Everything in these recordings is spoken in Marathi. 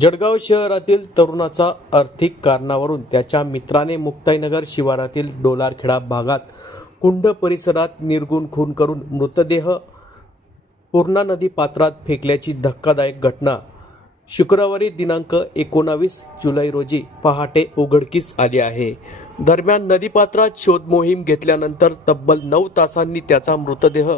जळगाव शहरातील तरुणाचा आर्थिक कारणावरून त्याच्या मित्राने मुक्ताईनगर शिवारातील डोलारखेडा भागात कुंड परिसरात निर्गुण खून करून मृतदेह पूर्णा नदी पात्रात फेकल्याची धक्कादायक घटना शुक्रवारी दिनांक 19 जुलै रोजी पहाटे उघडकीस आली आहे। दरम्यान नदीपात्रात शोध मोहीम घेतल्यानंतर तब्बल 9 तासांनी त्याचा मृतदेह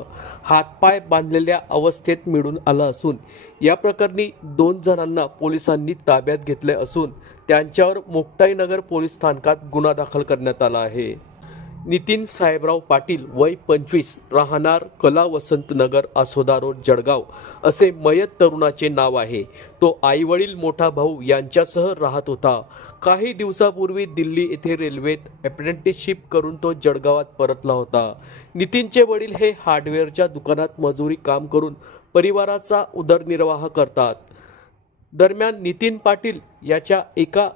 हातपाय बांधलेल्या अवस्थेत मिळून आला असून या प्रकरणी 2 जणांना पोलिसांनी ताब्यात घेतले असून त्यांच्यावर मुक्ताईनगर पोलीस स्थानकात गुन्हा दाखल करण्यात आला आहे। नितीन साहेबराव पाटील वय 25 राहणार कला वसंत नगर आसोदा रोड जळगाव असे मयत तरुणाचे नाव आहे। तो आईवडील मोठा भाऊ यांच्यासह राहत होता। काही दिवसापूर्वी दिल्ली येथे रेल्वेत अप्रेंटिसशिप करून तो जळगावात परतला होता। नितीनचे वडील हे हार्डवेअरच्या दुकानात मजुरी काम करून परिवाराचा उदरनिर्वाह करतात। दरम्यान नितीन पाटील याच्या एका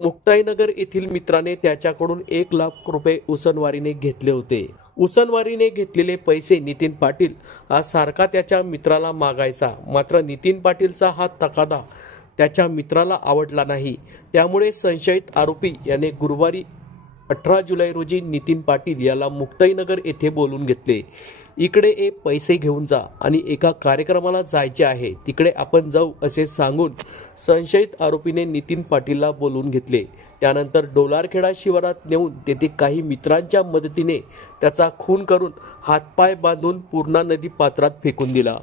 मुक्ताईनगर येथील मित्राने त्याच्याकडून 1 लाख रुपये उसनवारीने घेतले होते। उसनवारीने घेतलेले पैसे नितीन पाटील हा सारखा त्याच्या मित्राला मागायचा, मात्र नितीन पाटीलचा हा तकादा त्याच्या मित्राला आवडला नाही। त्यामुळे संशयित आरोपी याने गुरुवारी 18 जुलै रोजी नितीन पाटील याला मुक्ताईनगर येथे बोलून घेतले। इकडे पैसे घेऊन जा आणि एका कार्यक्रमाला जायचे आहे, तिकडे आपण जाऊ असे सांगून संशयित आरोपीने नितीन पाटीलला बोलून घेतले। त्यानंतर डोलारखेडा शिवारात नेऊन तेथे काही मित्रांच्या मदतीने त्याचा खून करून हातपाय बांधून पूर्णा नदी पात्रात फेकून दिला।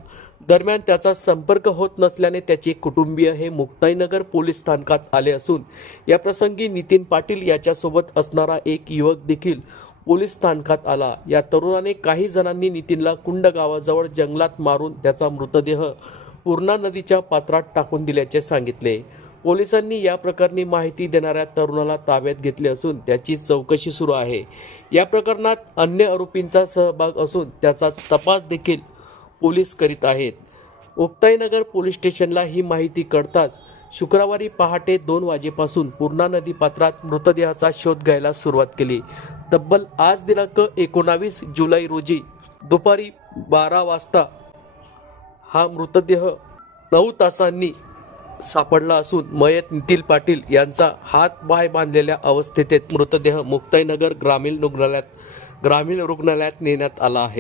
दरम्यान त्याचा संपर्क होत नसल्याने त्याचे कुटुंबीय हे मुक्ताईनगर पोलीस स्थानकात आले असून या प्रसंगी नितीन पाटील याच्यासोबत असणारा एक युवक देखील पोलीस स्थानकात आला। या तरुणाने काही जणांनी नितीनला कुंड गावाजवळ जंगलात मारून त्याचा मृतदेह पूर्णा नदीच्या पात्रात टाकून दिल्याचे सांगितले। पोलिसांनी या प्रकरणी माहिती देणाऱ्या तरुणाला ताब्यात घेतले असून त्याची चौकशी सुरू आहे। या प्रकरणात अन्य आरोपींचा सहभाग असून त्याचा तपास देखील पोलीस करीत आहेत। मुक्ताईनगर पोलीस स्टेशनला ही माहिती कळताच शुक्रवारी पहाटे 2 वाजेपासून पूर्णा नदी पात्रात मृतदेहाचा शोध घ्यायला सुरुवात केली। तब्बल आज दिनांक 19 जुलै रोजी दुपारी 12 वाजता हा मृतदेह 9 तासांनी सापडला असून मयत नितीन पाटील यांचा हात पाय बांधलेल्या अवस्थेत मृतदेह मुक्ताईनगर ग्रामीण रुग्णालयात नेण्यात आला आहे।